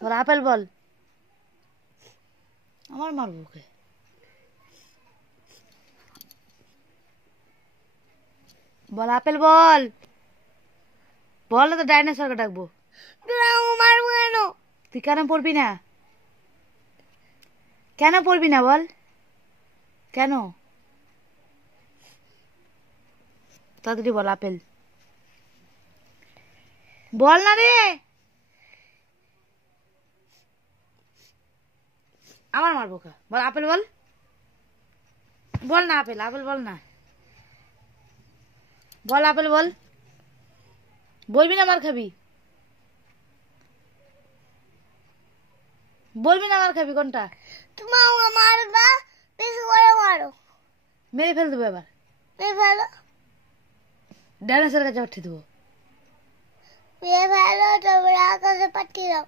বল আপেল বল। আমার মারবো ওকে। বল আপেল বল। বল না তো ডাইনোসরকে ডাকবো। মারবো কেন? তুই কেন পড়বি না? কেন পড়বি না বল? কেন? তাড়াতাড়ি বল আপেল বল না রে। আমার মারবো কা? বল আপেল বল। বল না আপেল, আপেল বল না। বল আপেল বল। বলবি না মার খাবি? বলবি না মার খাবি কোনটা? তুমি আমাকে মারবা, বেশি করে মারো। মেরে ফেল দেবো এবার। মেরে ফেলো, ডাইনোসরের কাছে পাঠিয়ে দেবো। মেরে ফেলো, তারপরে আকাশে পাঠিয়ে দাও।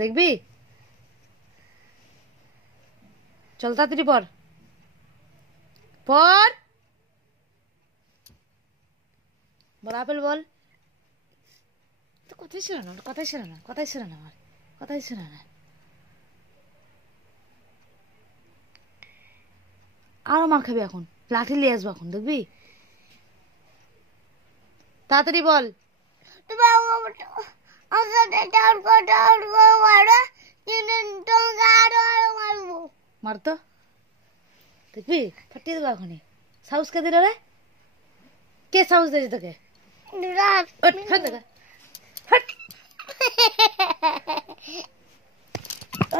দেখবি? চল তাড়াতাড়ি পর পর। বল আপেল বল। তো কথাই ছিল না, কথাই ছিল না, কথাই ছিল না, আমার কথাই ছিল না। আরো মার খাবি এখন, লাঠি নিয়ে আসবো এখন, দেখবি? তাড়াতাড়ি বল। তুমি আমাকে আমার সাথে টাউন করে মারো, কিন্তু তোমাকে আরো আরো মারবো। মার তো, দেখবি? ফাটিয়ে দেবো এখনই। সাহস কে দিল রে? কে সাহস দিয়েছে তোকে?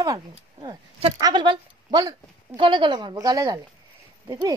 মারবো। আপেল বল, বল। গলে গলে মারবো, গলে গলে, দেখবি?